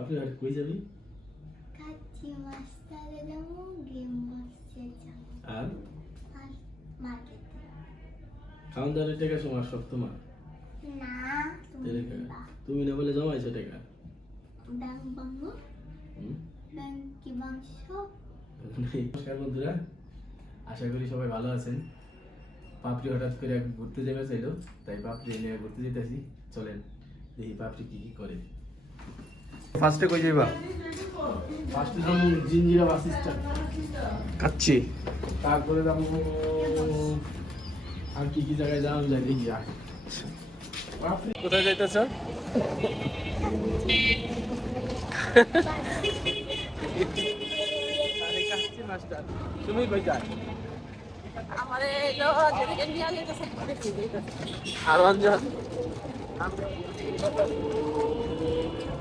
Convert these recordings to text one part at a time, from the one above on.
আপনি আর কই যাবি কাচ্চি মাস্টারে যাব গেম বক্সে যাব। আর? আর মার্কেটে। খাওয়ান দাওয়ার টাকা সময় সব তোমার? না তুমি তুমি না বলে জমাইছো টাকা? ব্যাংক বাংলো ব্যাংক কি নমস্কার বন্ধুরা আশা করি সবাই ভালো আছেন। পাপড়ি হঠাৎ করে এক ঘুরতে যাবে চাইলো তাই পাপড়ি নিয়ে ঘুরতে যেতেছি। চলেন দেখি পাপড়ি কি কি করে। ফার্স্টে কই যাইবা? ফার্স্টে যাব জিঞ্জিরা বাস স্ট্যান্ড। কাচ্ছি তারপরে যাব আর কি কি জায়গায় যাওয়া যায় দেখি আর। কোথায় যাইতেছ তুমি কই যাই আর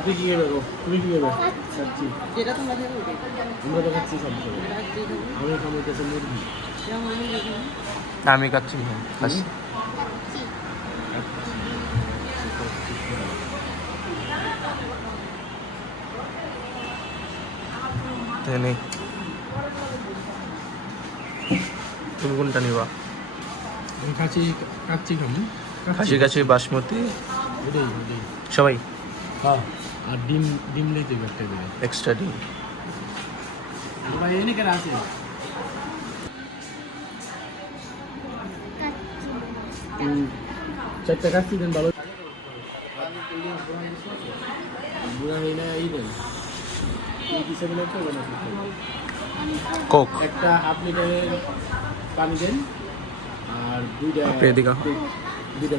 পাপড়ি কি খাবে গো? তুমি কি খাবে খাচ্ছি যেটা তোমরা খাবে আমরা তো খাচ্ছি সব সময়। আর যেটা খাবে, আমি খামাইতেছি মুরগি। আমি। আমি তাই নে। তুমি কোনটা নিবা? আমি খাচ্ছি খাচ্ছি কাছে বাসমতি? সবাই? হ্যাঁ। আর ডিম ডিম হবে একটা করে এক্সট্রা ডিম। ভাই এনে কেন আছে। চারটা কাচ্চি দেন ভালো। বুড়া না এই দেন কোক একটা হাফ লিটারের পানি দেন আর দুইটা দুইটা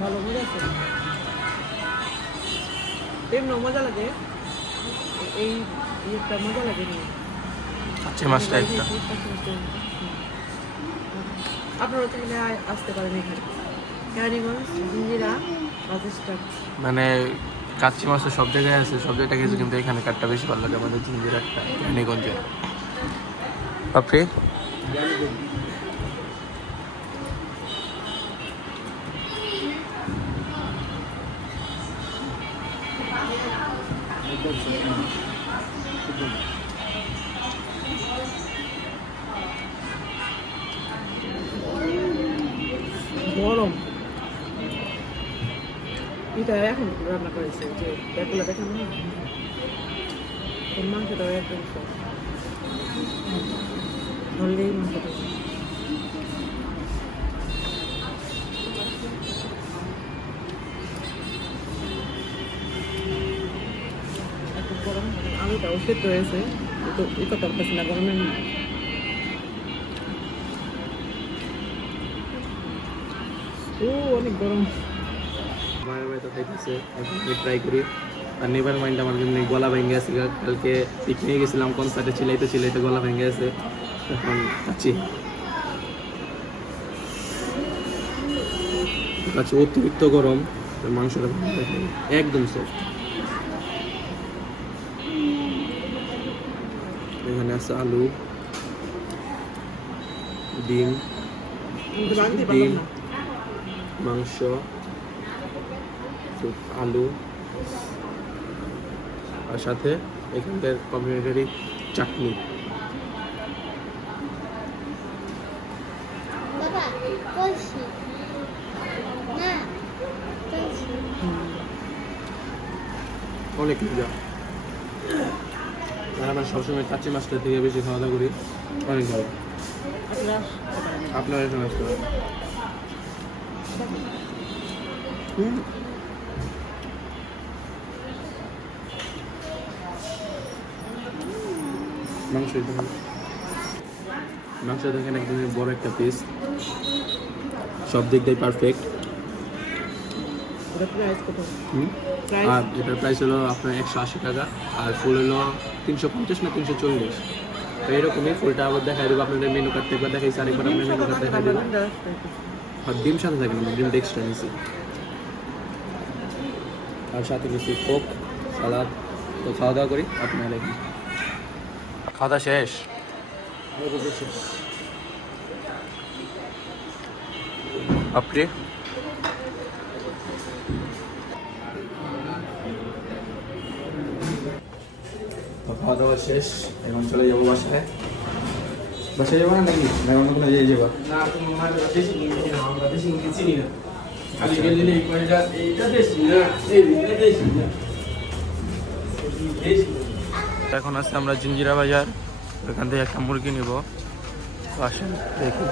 ভালো আছে? এমন মজা লাগে। এই ইয়েটা মজা লাগে না। কাচ্চি মাছটা একটা। আপনারা আ- আসতে পারেন এখানে। ক্যারিগঞ্জ জিঞ্জিরা মানে কাচ্চি মাছ তো সব জায়গায় আছে সব জায়গায় গেছে কিন্তু এখানে কাঠটা বেশি ভালো লাগে আমাদের জিঞ্জির একটা রানীগঞ্জে গরম। এটা এখন রান্না করেছে যে ব্যাগুলা দেখানো না এর মাংসটাও একদম ধরলেই মাংসটা। না গরমের ও অনেক গরম মায়ের বাড়িতে খাইতেছে আমি ট্রাই করি আর নেভার মাইন্ড আমার জন্য গলা ভেঙে গেছে কালকে পিকনিকে গেছিলাম কনসার্টে চিলাইতে চিলাইতে গলা ভেঙে গেছে এখন আছি কাছে অতিরিক্ত গরম মাংসটা একদম সফট এখানে আছে আলু ডিম ডিম মাংস আলু আর সাথে এখানকার কমিউনিটারি চাটনি। অনেক মজা। আর আমরা সবসময় কাঁচি মাছটা থেকে বেশি খাওয়া দাওয়া করি। অনেক ভালো। আপনারা এখানে আসতে পারেন। মাংস মাংস দেখেন একদমই বড় একটা পিস সব দিক দিয়ে পারফেক্ট আর এটার প্রাইস হলো আপনার একশো আশি টাকা। আর ফুল হলো তিনশো পঞ্চাশ না তিনশো চল্লিশ? তো এরকমই ফুলটা আবার দেখাই দেবো আপনাদের মেনু কার্ড একবার দেখাইছি আরেকবার আপনার মেনু কার্ড দেখাই দেবো। আর ডিম সাথে থাকে না ডিম এক্সট্রা নিছি। আর সাথে কিছু কোক সালাদ। তো খাওয়া দাওয়া করি আপনার দেখি খাওয়া দাওয়া শেষ। আপনি? খাওয়া দাওয়া শেষ এখন চলে যাব বাসায়। বাসায় যাব না নাকি? না অন্য কোনো জায়গায় যাব? না তুমি হয় দেশি চিনি না আমরা দেশি মুরগি চিনি না। খালি গেলে এই কয়টা এইটা দেশি না এইটা দেশি না। এখন আছে আমরা জিঞ্জিরা বাজার ওখান থেকে একটা মুরগি নিব। আসেন দেখি।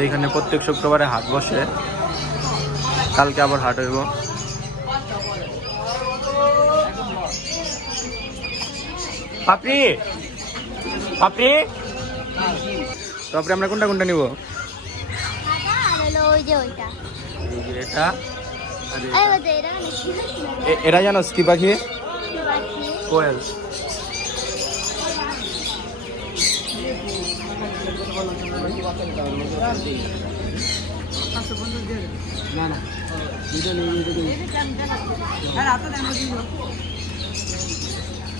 এইখানে প্রত্যেক শুক্রবারে হাট বসে। কালকে আবার হাট হইব। পাপড়ি? পাপড়ি? তারপরে আমরা কোনটা কোনটা নিব? এটা। এরা জানো কি পাখি? কোয়েল। না না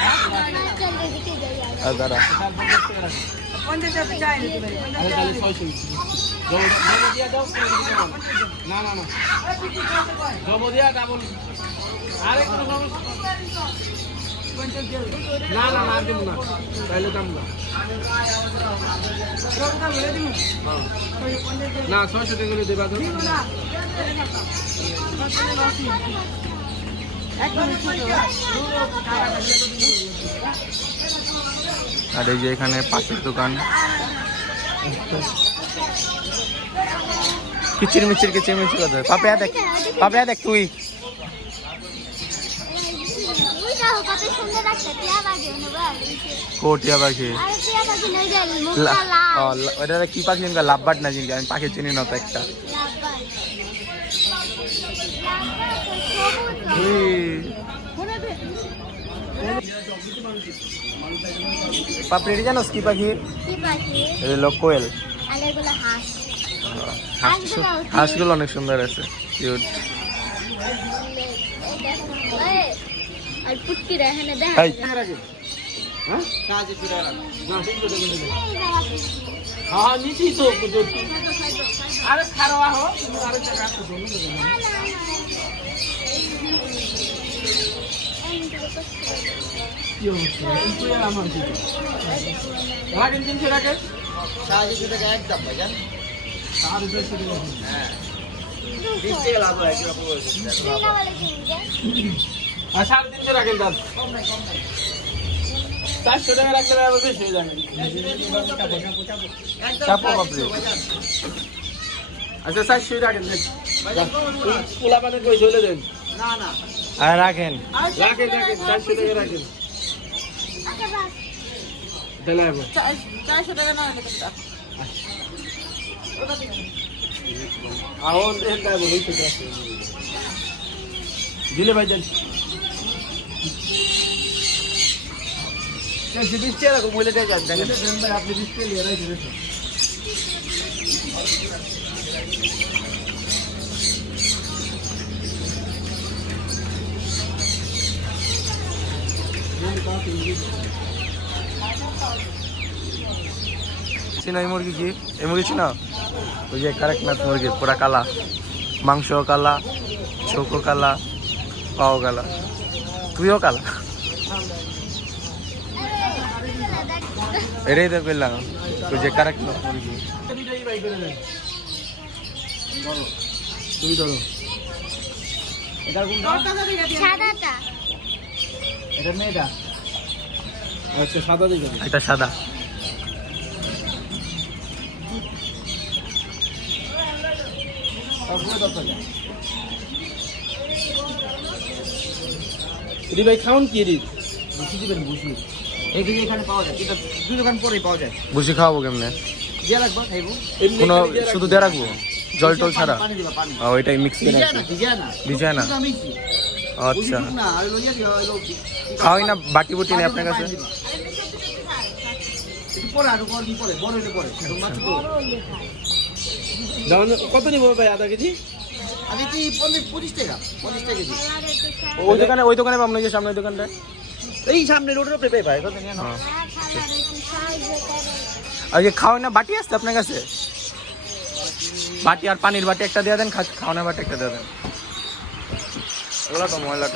যা আছে আর দাদা আরে তাহলে ছয়শো জম জম দিয়া না না না জম দিয়া ডাবল না না না দিব না তাহলে দাম না না ছয়শো টাকা দেবা তো। আর এই যে এখানে পাশের দোকান। কিচির মিচির কিচির মিচির কথা পাপড়িয়া দেখ পাপড়িয়া দেখ তুই। কোটিয়া পাখি। ওটা কি পাখি? লাভবাট না চিনকা আমি পাখি চিনি না তো একটা লাল সবুজ উই। পাপড়ি জানোস কি পাখি? কি পাখি। এই হলো কোয়েল। হাঁসগুলো অনেক সুন্দর আছে কিউট এই দেখো, এই, আর তিনশো টাকা। রাখেন সাড়ে তিনশো টাকা আর সাড়ে তিনশো রাখেন দাম। চারশো টাকা রাখলে আবার বেশি হয়ে যাবে চাপো বাপরে আচ্ছা রাখেন দেন পোলা পানে কই চলে দেন? আর রাখেন রাখেন রাখেন চারশো টাকা রাখেন আচ্ছা বাস তাহলে আবার চারশো টাকা না আহন দেন তাই বলি তো দিলে ভাই দেন বৃষ্টি এরকম বলে দিয়ে যান দেখেন দেন ভাই আপনি ডিসপ্লে নিয়ে রাখেন চিনো এই মুরগি কি? এই মুরগি চিনো? ওই যে কারেকনাথ মুরগি পুরা কালা। মাংস কালা চোখও কালা পাও কালা। তুইও কালা? এটাই তো করলাম ওই যে কারেকনাথ মুরগি। ধরো এটা কোনটা সাদাটা। এটা মেয়েটা? এটা সাদা। এটি ভাই খাউন কি এটি বুঝি দিবেন বুঝি এখানে এখানে পাওয়া যায়। এটা দুই দোকান পরেই পাওয়া যায়। বুঝি খাওয়াবো কেমনে? দিয়ে রাখব খাইবো। কোনো শুধু রাখব। দিয়ে রাখব জল টল ছাড়া? ও, ওইটাই মিক্স করে ভিজা না? আচ্ছা। হলো খাওয়াই না বাটি বুটি নেই আপনার কাছে? পরে আরও কদিন পরে বড় হলে পরে এখন মাত্র কত নিব ভাই আধা কেজি? আমি কি পঞ্চাশ পঁচিশ টাকা পঁচিশ টাকা কেজি। ওই দোকানে ওই দোকানে পাবো যে সামনের দোকানটা? এই সামনে রোডের উপরে পেয়ে ভাই কত নিয়ে হ্যাঁ। খাবার একটু সাহায্য করে আর যে খাওয়াই না বাটি আসতে আপনার কাছে? বাটি আর পানির বাটি একটা দিয়ে দেন খা- খাওয়ানোর বাটি একটা দিয়ে দেন। এগুলো তো ময়লা।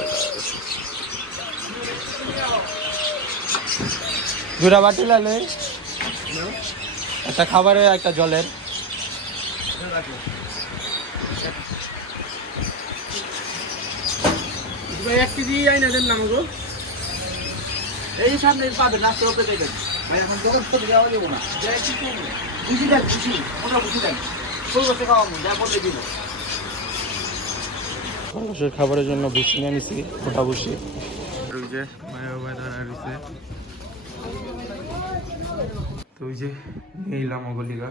দুটা বাটি লালে একটা খাবারের একটা জলের। ভাই এক কেজি আইনা দেন না আমাকে এই সামনে পাবেন রাস্তার উপরে দেবেন ভাই এখন দোকান থেকে যাওয়া যাব না। যাই কি করব বুঝি দেন বুঝি ওটা বুঝি দেন। ফুল বসে খাওয়াবো যা বলে দিব। মানুষের খাবারের জন্য ভুসি নিয়ে নিছি ওটা ভুসি। যে ভাই রয়েছে তো ওই যে নিয়ে এলাম নিলাম ওগুলিগা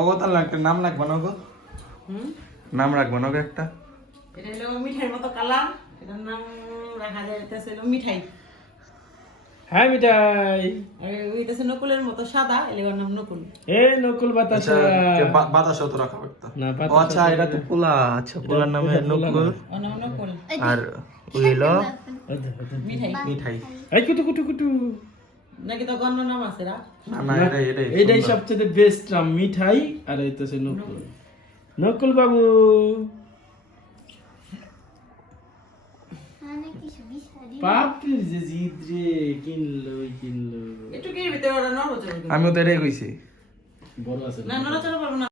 অগতাল একটা নাম লাগবে না গো নাম রাখব না গো একটা? এটা হলো মিঠাইয়ের মতো কালার এটার নাম রাখা যায় এটা হলো মিঠাই। হ্যাঁ মিঠাই। আর ওইটা হচ্ছে নকুলের মতো সাদা এলেবার নাম নকুল। এ নকুল বাতাসা। বাতাস তো রাখা পারতাম ও আচ্ছা এটা তো পোলা আচ্ছা পোলার নামে নকুল। ওর নাম নকুল। আর ওই হলো মিঠাই। মিঠাই। এই কুটু কুটু কুটু। নাকি তো গণ্য নাম আছে রা না এটা এটাই এটাই সবচেয়ে বেস্ট রাম মিঠাই আর এই সে নকুল। নকুল। বাবু আমিও তো এটাই কইছি। বড় আছে না নড়াচড়া পারব না।